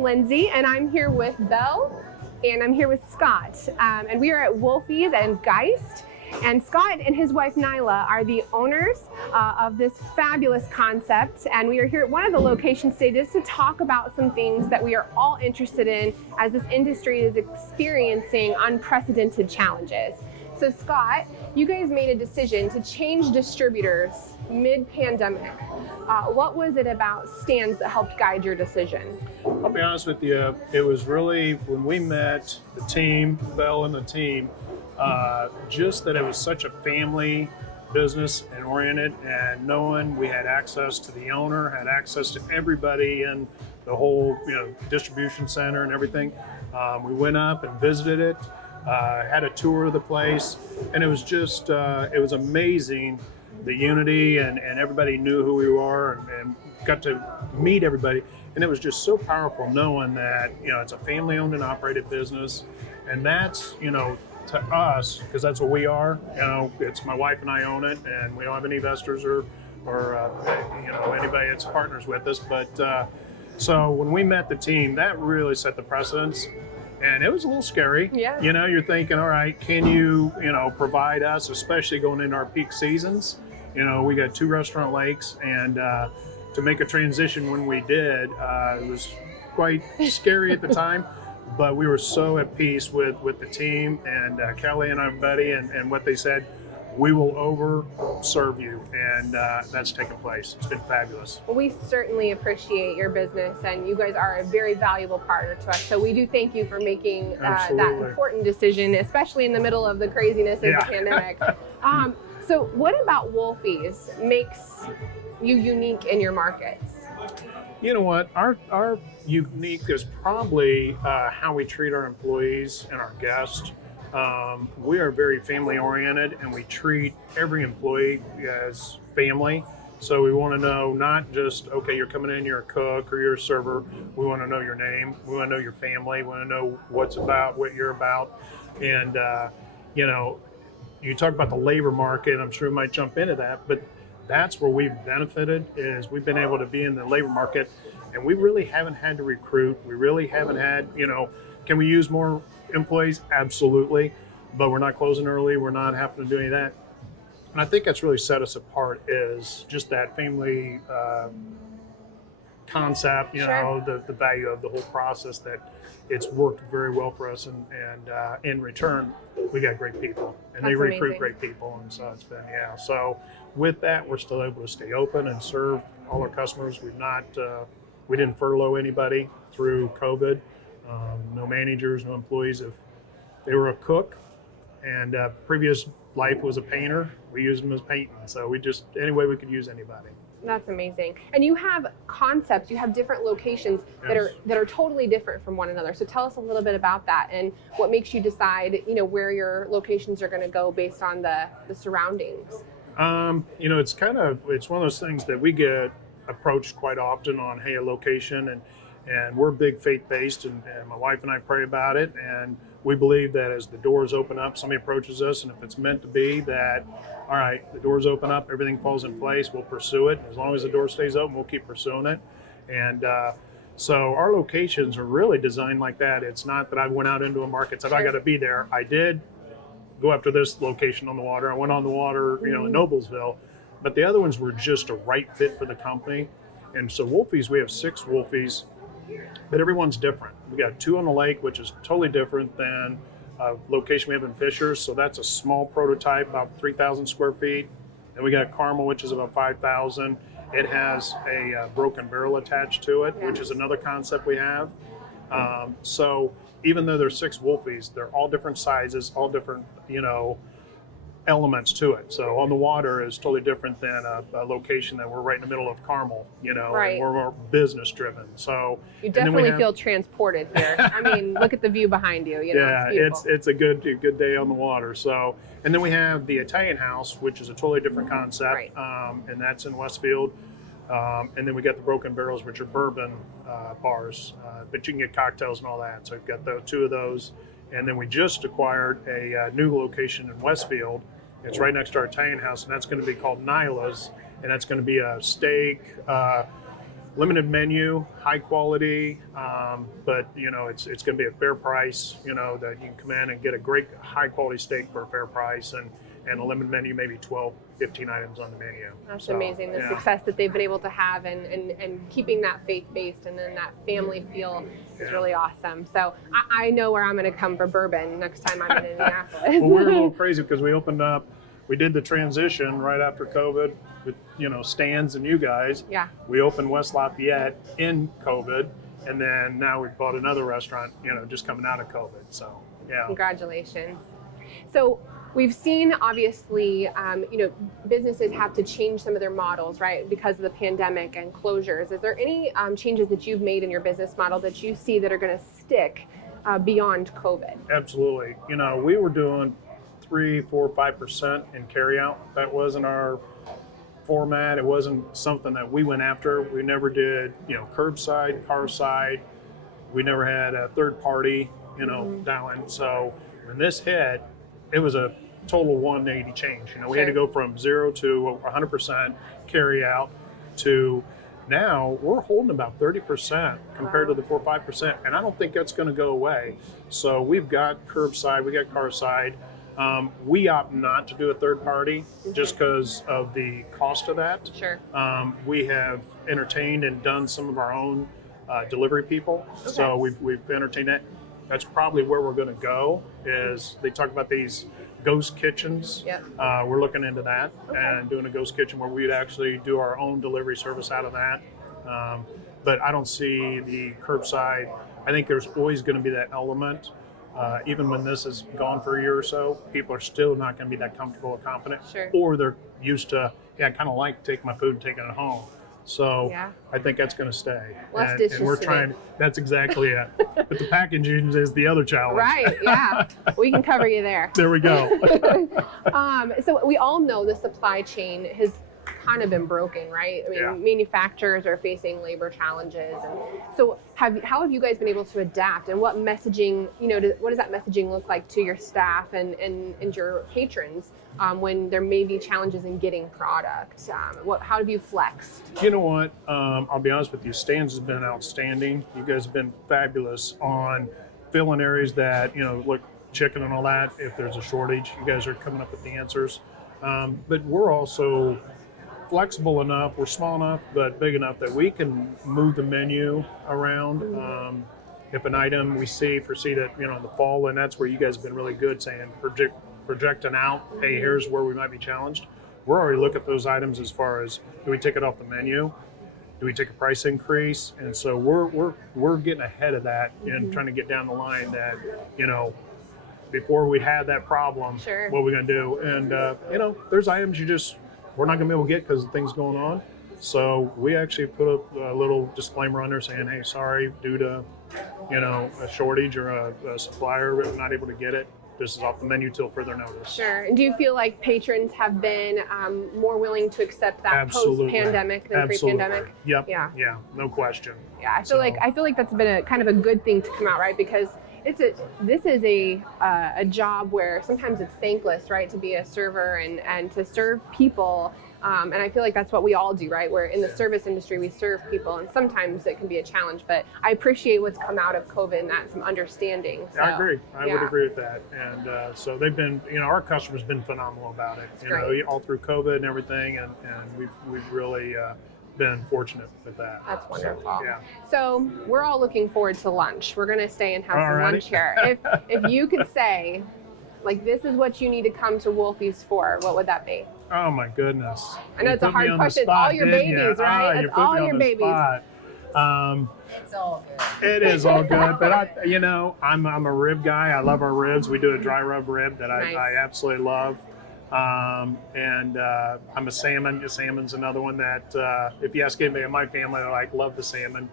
I'm Lindsay, and I'm here with Belle, and I'm here with Scott. And we are at Wolfies and Geist. And Scott and his wife Nyla are the owners of this fabulous concept. And we are here at one of the location stages to talk about some things that we are all interested in as this industry is experiencing unprecedented challenges. So Scott, you guys made a decision to change distributors mid-pandemic. What was it about stands that helped guide your decision? I'll be honest with you, it was really when we met the team, Belle and the team, just that it was such a family business and oriented, and knowing we had access to the owner, had access to everybody in the whole distribution center and everything. We went up and visited it, had a tour of the place, and it was just, it was amazing, the unity, and everybody knew who we were, and got to meet everybody. And it was just so powerful knowing that, it's a family owned and operated business. And that's, to us, because that's what we are, it's my wife and I own it, and we don't have any investors or anybody that's partners with us. But so when we met the team, that really set the precedence. And it was a little scary. Yeah. You're thinking, all right, can you, provide us, especially going into our peak seasons? We got 2 restaurant lakes, and to make a transition when we did, it was quite scary at the time, but we were so at peace with the team and Kelly and everybody, and what they said. We will over-serve you, and that's taken place. It's been fabulous. Well, we certainly appreciate your business, and you guys are a very valuable partner to us. So we do thank you for making that important decision, especially in the middle of the craziness of the pandemic. So what about Wolfies makes you unique in your markets? You know what? Our unique is probably how we treat our employees and our guests. We are very family oriented, and we treat every employee as family. So we want to know not just, okay, you're coming in, you're a cook or you're a server. We want to know your name. We want to know your family. We want to know what you're about. And, you talk about the labor market, I'm sure we might jump into that, but that's where we've benefited, is we've been able to be in the labor market, and we really haven't had to recruit. We really haven't had, can we use more employees? Absolutely, but we're not closing early. We're not having to do any of that. And I think that's really set us apart, is just that family concept, the value of the whole process, that it's worked very well for us, and in return, we got great people, and they recruit great people, and so it's been, So with that, we're still able to stay open and serve all our customers. We've not, we didn't furlough anybody through COVID. No managers, no employees. If they were a cook and previous life was a painter, we used them as painting. So we just, any way we could use anybody. That's amazing. And you have concepts, you have different locations that are totally different from one another. So tell us a little bit about that, and what makes you decide, where your locations are going to go based on the surroundings. It's one of those things that we get approached quite often on, hey, a location, and we're big faith-based, and my wife and I pray about it, and we believe that as the doors open up, somebody approaches us, and if it's meant to be that, all right, the doors open up, everything falls in place, we'll pursue it. As long as the door stays open, we'll keep pursuing it. And so our locations are really designed like that. It's not that I went out into a market, said I got to be there. I did go after this location on the water. I went on the water, in Noblesville, but the other ones were just a right fit for the company. And so Wolfies, we have 6 Wolfies, but everyone's different. We got 2 on the lake, which is totally different than a location we have in Fishers. So that's a small prototype, about 3,000 square feet. Then we got Carmel, which is about 5,000. It has a broken barrel attached to it, which is another concept we have. So even though there's 6 Wolfies, they're all different sizes, all different, elements to it. So on the water is totally different than a location that we're right in the middle of Carmel, and we're more business driven. So you definitely feel transported here. I mean, look at the view behind you. It's a good day on the water. So, and then we have the Italian House, which is a totally different concept, and that's in Westfield. And then we got the Broken Barrels, which are bourbon bars, but you can get cocktails and all that. So we've got 2 of those. And then we just acquired a new location in Westfield. It's right next to our Italian House, and that's going to be called Nyla's, and that's going to be a steak, limited menu, high quality, but it's going to be a fair price. That you can come in and get a great high quality steak for a fair price, and a limited menu, maybe 12, 15 items on the menu. That's amazing. The success that they've been able to have and keeping that faith-based and then that family feel is really awesome. So I know where I'm going to come for bourbon next time I'm in Indianapolis. Well, we're a little crazy because we did the transition right after COVID with, Stan's and you guys. Yeah. We opened West Lafayette in COVID, and then now we've bought another restaurant, just coming out of COVID. So, yeah. Congratulations. So we've seen, obviously, businesses have to change some of their models, right, because of the pandemic and closures. Is there any changes that you've made in your business model that you see that are going to stick beyond COVID? Absolutely. We were doing 3, 4, 5% in carryout. That wasn't our format. It wasn't something that we went after. We never did, curbside, car side. We never had a third party, dial-in. So when this hit, it was a total 180 change. We had to go from 0 to 100% carry out to now we're holding about 30% compared to the 4 or 5%. And I don't think that's going to go away. So we've got curbside, we got car side. We opt not to do a third party just because of the cost of that. Sure. We have entertained and done some of our own delivery people. Okay. So we've entertained that. That's probably where we're going to go. Is they talk about these ghost kitchens. Yep. We're looking into that and doing a ghost kitchen where we'd actually do our own delivery service out of that. But I don't see the curbside. I think there's always going to be that element. Even when this is gone for a year or so, people are still not going to be that comfortable or confident. Sure. Or they're used to, I kind of like taking my food and taking it home. So I think that's going to stay. And we're trying, that's exactly it. But the packaging is the other challenge. Right, yeah. We can cover you there. There we go. So we all know the supply chain has kind of been broken, right? I mean, manufacturers are facing labor challenges. And so how have you guys been able to adapt, and what messaging, what does that messaging look like to your staff and your patrons when there may be challenges in getting product? How have you flexed? You know what? I'll be honest with you. Stan's has been outstanding. You guys have been fabulous on filling areas that, like chicken and all that. If there's a shortage, you guys are coming up with the answers. But we're also flexible enough, we're small enough, but big enough that we can move the menu around. If an item we foresee that, in the fall, and that's where you guys have been really good saying, projecting out, hey, here's where we might be challenged. We're already looking at those items as far as, do we take it off the menu? Do we take a price increase? And so we're getting ahead of that and trying to get down the line that, before we had that problem, what are we going to do? And, there's items we're not going to be able to get because of things going on. So we actually put a little disclaimer on there saying, hey, sorry, due to, a shortage or a supplier, we're not able to get it. This is off the menu till further notice. Sure. And do you feel like patrons have been more willing to accept that post-pandemic than pre-pandemic? Yep. Yeah. No question. Yeah. I feel like that's been a kind of a good thing to come out, right? Because this is a job where sometimes it's thankless, right, to be a server and to serve people. And I feel like that's what we all do, right? We're in the service industry, we serve people, and sometimes it can be a challenge. But I appreciate what's come out of COVID and that, some understanding. So, I agree. I would agree with that. And so they've been, our customers have been phenomenal about it. All through COVID and everything, and we've really been fortunate with that. That's wonderful. So, so we're all looking forward to lunch. We're going to stay and have some lunch here. If you could say, like, this is what you need to come to Wolfies for, what would that be? Oh my goodness. I know it's a hard question. It's all your babies, right? It's all your babies. It's all good. It is all good, but I'm a rib guy. I love our ribs. We do a dry rub rib that I absolutely love. And I'm a salmon. Salmon's another one that if you ask anybody in my family, I love the salmon.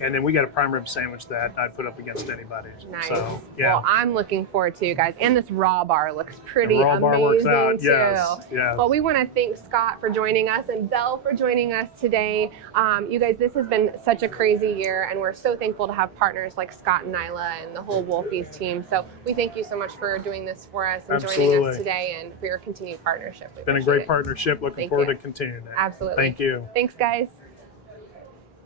And then we got a prime rib sandwich that I'd put up against anybody. Nice. So, yeah. Well, I'm looking forward to, you guys. And this raw bar looks pretty amazing, too. Yes. Well, we want to thank Scott for joining us and Belle for joining us today. You guys, this has been such a crazy year, and we're so thankful to have partners like Scott and Nyla and the whole Wolfies team. So we thank you so much for doing this for us and joining us today, and for your continued partnership. It's been a great partnership. Looking forward to continuing that. Absolutely. Thank you. Thanks, guys.